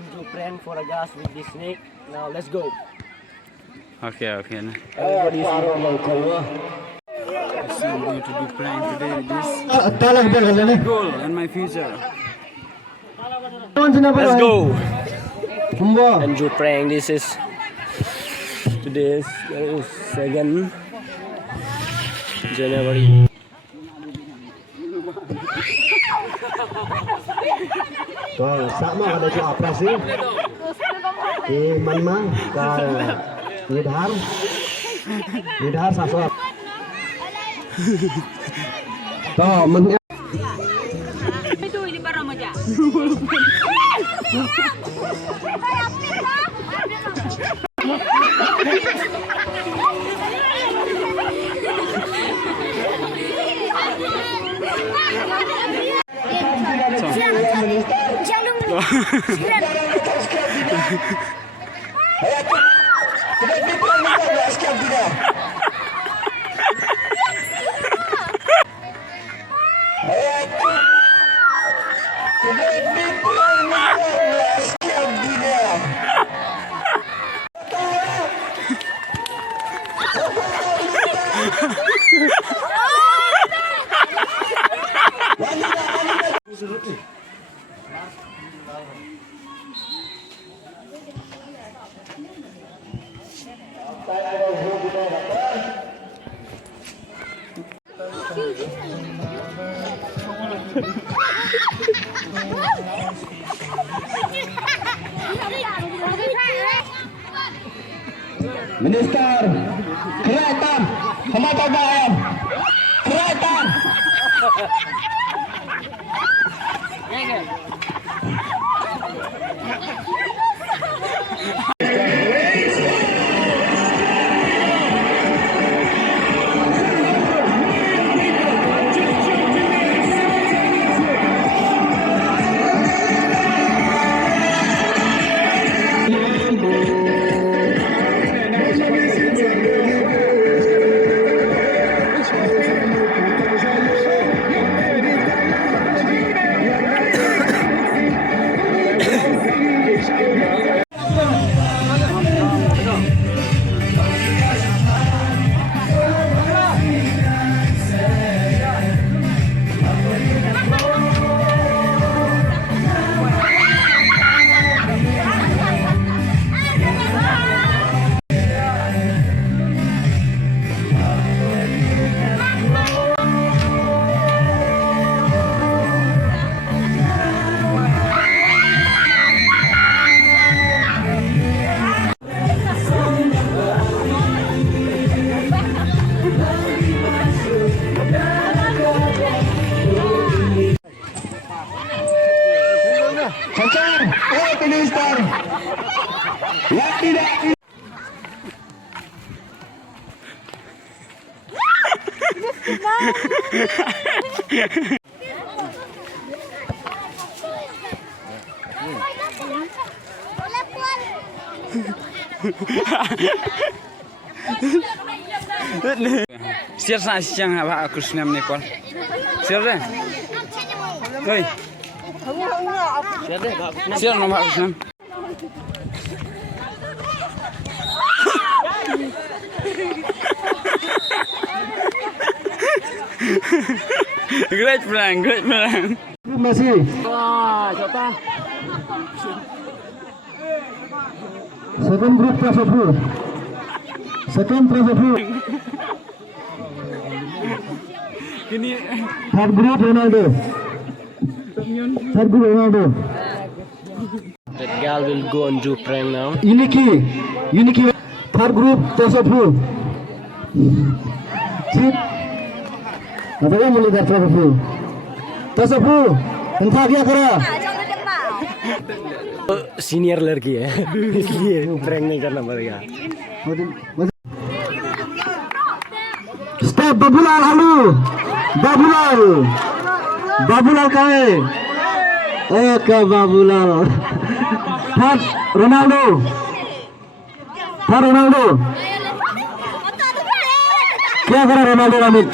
want to prank for a gas with this snake. Now let's go. Okay. Everybody's So I'm going to do prank today with this goal and my future. Let's go. And do prank. This is today's 2nd January. Sama ada cu operasi di mana ke Nidhar sasot toh Itu ini barang aja. Minister kereta pemadam kereta Minister yang tidak Siap sa siang apa aku senam nekol. Siap deh. Oi. Siap nama aku senam. Great prank. masih second group pressure second pressure Ini third group Ronaldo That gal will go and do prank now. Uniki third group pressure Sip Apa yang melihat pressure entah क्या करा senior लड़की है इसलिए prank नहीं करना पड़ेगा. Stop Babulal halu Babulal kau oke Babulal Third Ronaldo क्या करा Ronaldo Ramit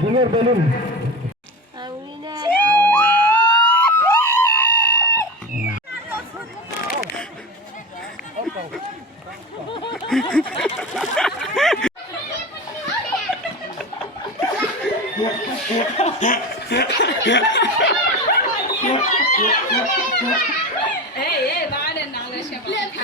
junior balloon. Hey, hey, bana nang le siapa?